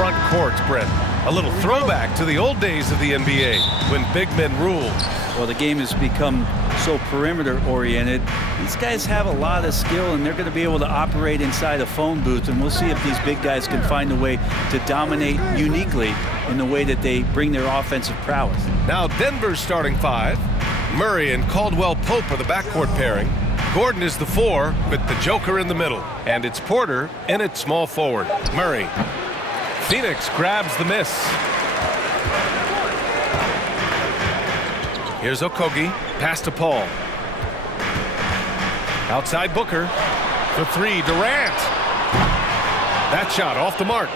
front court, Brent. A little throwback to the old days of the NBA when big men ruled. Well, the game has become so perimeter-oriented. These guys have a lot of skill, and they're going to be able to operate inside a phone booth, and we'll see if these big guys can find a way to dominate uniquely in the way that they bring their offensive prowess. Now Denver's starting five. Murray and Caldwell Pope are the backcourt pairing. Gordon is the 4 with the Joker in the middle. And it's Porter in at small forward. Murray. Phoniex grabs the miss. Here's Okogie. Pass to Paul. Outside Booker. For 3, Durant. That shot off the mark.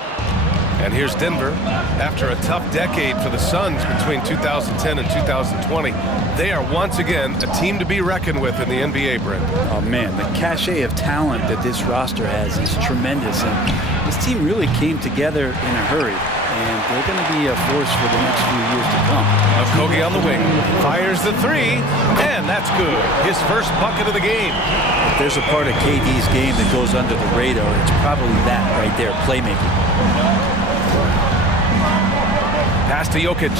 And here's Denver. After a tough decade for the Suns between 2010 and 2020, they are once again a team to be reckoned with in the NBA, Brent. Oh, man, the cachet of talent that this roster has is tremendous. And this team really came together in a hurry. And they're going to be a force for the next few years to come. Okogie on the wing. Fires the 3. And that's good. His first bucket of the game. If there's a part of KD's game that goes under the radar, it's probably that right there, playmaking. Pass to Jokic.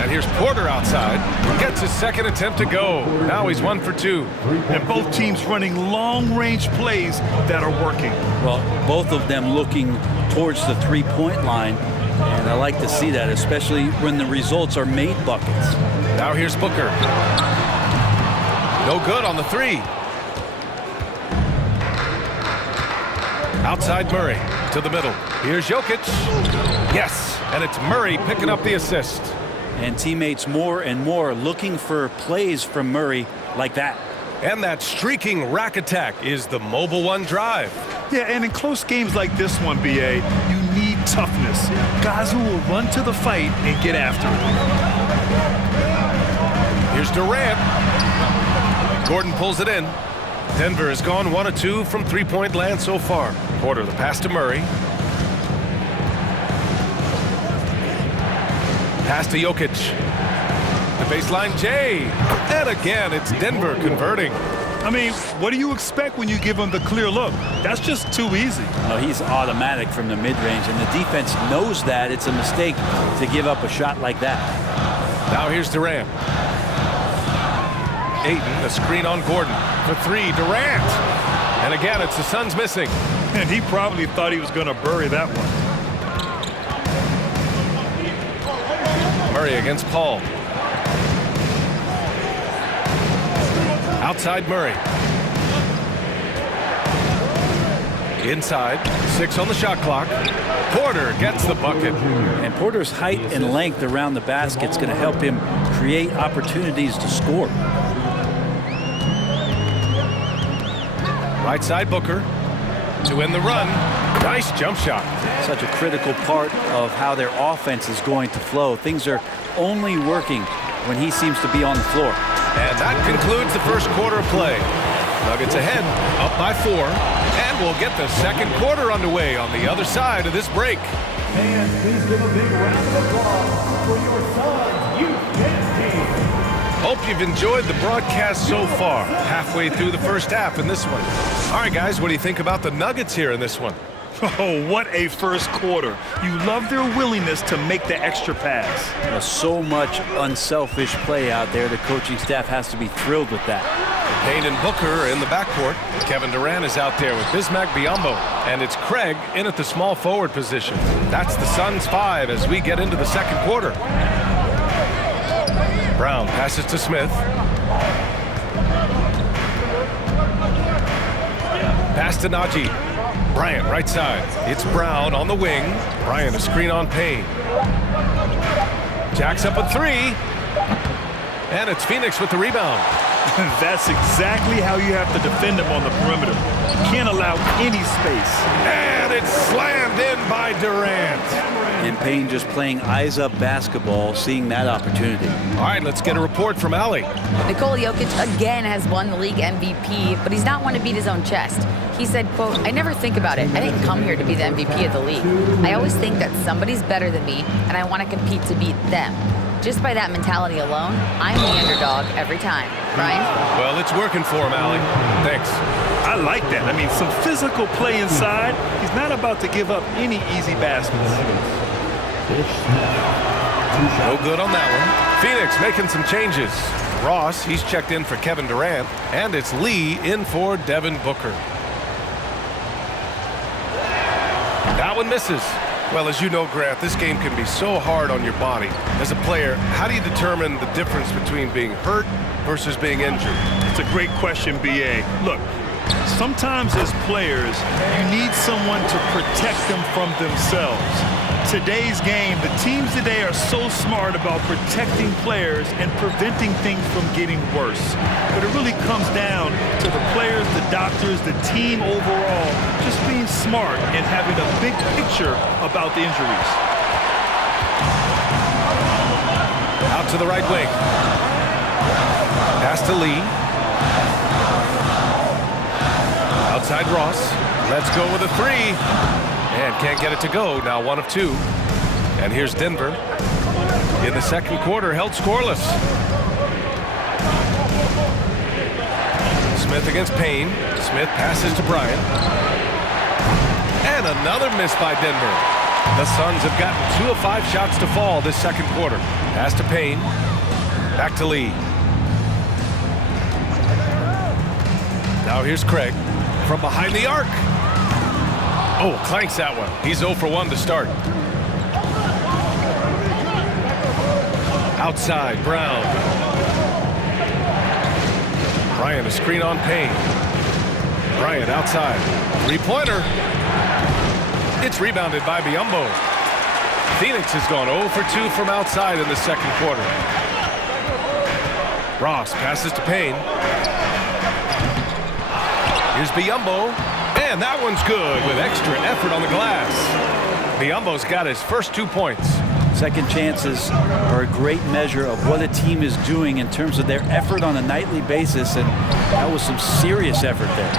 And here's Porter outside. Gets his second attempt to go. Now he's 1 for 2. And both teams running long-range plays that are working. Well, both of them looking towards the three-point line. And I like to see that, especially when the results are made buckets. Now here's Booker. No good on the 3. Outside Murray to the middle. Here's Jokic. Yes, and it's Murray picking up the assist. And teammates more and more looking for plays from Murray like that. And that streaking rack attack is the Mobile One drive. Yeah, and in close games like this one, BA, you need toughness. Guys who will run to the fight and get after it. Here's Durant. Gordon pulls it in. Denver has gone 1 of 2 from three-point land so far. Porter the pass to Murray. Pass to Jokic. The baseline J. And again, it's Denver converting. I mean, what do you expect when you give him the clear look? That's just too easy. Oh, he's automatic from the mid-range, and the defense knows that it's a mistake to give up a shot like that. Now here's Durant. Ayton, a screen on Gordon. For 3, Durant. And again, it's the Suns missing. And he probably thought he was going to bury that one. Murray against Paul. Outside Murray. Inside. 6 on the shot clock. Porter gets the bucket. And Porter's height and length around the basket is going to help him create opportunities to score. Right side Booker to win the run. Nice jump shot. Such a critical part of how their offense is going to flow. Things are only working when he seems to be on the floor. And that concludes the first quarter of play. Nuggets ahead, up by 4. And we'll get the second quarter underway on the other side of this break. And please give a big round of applause for your Suns Youth Tennis Team. Hope you've enjoyed the broadcast so far. Halfway through the first half in this one. All right, guys, what do you think about the Nuggets here in this one? Oh, what a first quarter. You love their willingness to make the extra pass. So much unselfish play out there. The coaching staff has to be thrilled with that. Payne and Booker in the backcourt. Kevin Durant is out there with Bismack Biyombo. And it's Craig in at the small forward position. That's the Suns 5 as we get into the second quarter. Brown passes to Smith. Pass to Najee. Bryant right side. It's Brown on the wing. Bryant a screen on Payne. Jacks up a 3. And it's Phoenix with the rebound. That's exactly how you have to defend him on the perimeter. You can't allow any space. And it's slammed in by Durant. And Payne just playing eyes-up basketball, seeing that opportunity. All right, let's get a report from Allie. Nikola Jokic again has won the league MVP, but he's not one to beat his own chest. He said, quote, "I never think about it. I didn't come here to be the MVP of the league. I always think that somebody's better than me, and I want to compete to beat them. Just by that mentality alone, I'm the underdog every time." Brian? Well, it's working for him, Allie. Thanks. I like that. I mean, some physical play inside. He's not about to give up any easy baskets. No good on that one. Phoenix making some changes. Ross, he's checked in for Kevin Durant, and it's Lee in for Devin Booker. That one misses. Well, as you know, Grant, this game can be so hard on your body. As a player, how do you determine the difference between being hurt versus being injured? It's a great question, B.A. Look, sometimes as players, you need someone to protect them from themselves. Today's game, the teams today are so smart about protecting players and preventing things from getting worse. But it really comes down to the players, the doctors, the team overall, just being smart and having a big picture about the injuries. Out to the right wing. Pass to Lee. Outside Ross. Let's go with a three. And can't get it to go. Now 1 of 2. And here's Denver. In the second quarter, held scoreless. Smith against Payne. Smith passes to Bryant. And another miss by Denver. The Suns have gotten 2 of 5 shots to fall this second quarter. Pass to Payne. Back to Lee. Now here's Craig from behind the arc. Oh, clanks that one. He's 0 for 1 to start. Outside, Brown. Bryant, a screen on Payne. Bryant outside. Three-pointer. It's rebounded by Biyombo. Phoenix has gone 0 for 2 from outside in the second quarter. Ross passes to Payne. Here's Biyombo. And that one's good with extra effort on the glass. Biyombo's got his first 2 points. Second chances are a great measure of what a team is doing in terms of their effort on a nightly basis, and that was some serious effort there.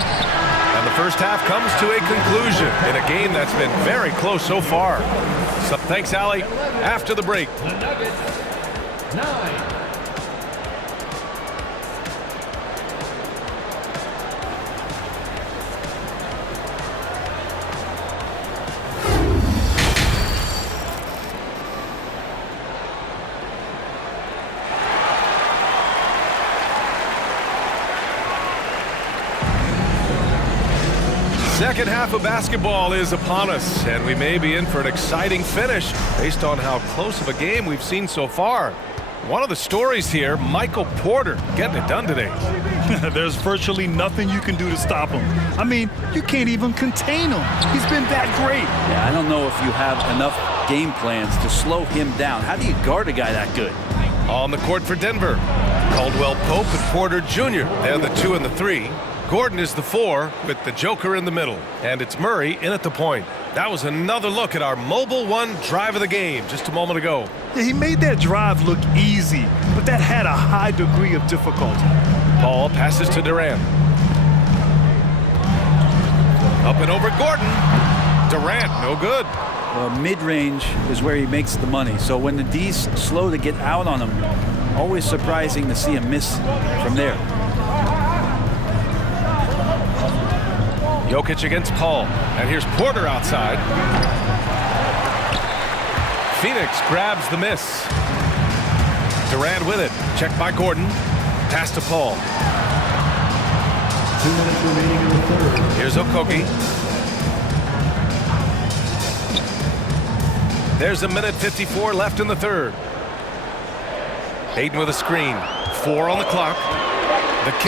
And the first half comes to a conclusion in a game that's been very close so far. So thanks, Allie. After the break. The Nuggets, 9. Second half of basketball is upon us, and we may be in for an exciting finish based on how close of a game we've seen so far. One of the stories here, Michael Porter getting it done today. There's virtually nothing you can do to stop him. I mean, you can't even contain him. He's been that great. Yeah, I don't know if you have enough game plans to slow him down. How do you guard a guy that good? On the court for Denver, Caldwell Pope and Porter Jr. They're the 2 and the 3. Gordon is the 4 with the Joker in the middle. And it's Murray in at the point. That was another look at our Mobile One drive of the game just a moment ago. Yeah, he made that drive look easy, but that had a high degree of difficulty. Ball passes to Durant. Up and over Gordon. Durant, no good. Well, mid-range is where he makes the money. So when the D's slow to get out on him, always surprising to see him miss from there. Jokic against Paul. And here's Porter outside. Phoenix grabs the miss. Durant with it. Checked by Gordon. Pass to Paul. 2 minutes remaining in the third. Here's Okogie. There's 1:54 left in the third. Hayden with a screen. 4 on the clock. The kick.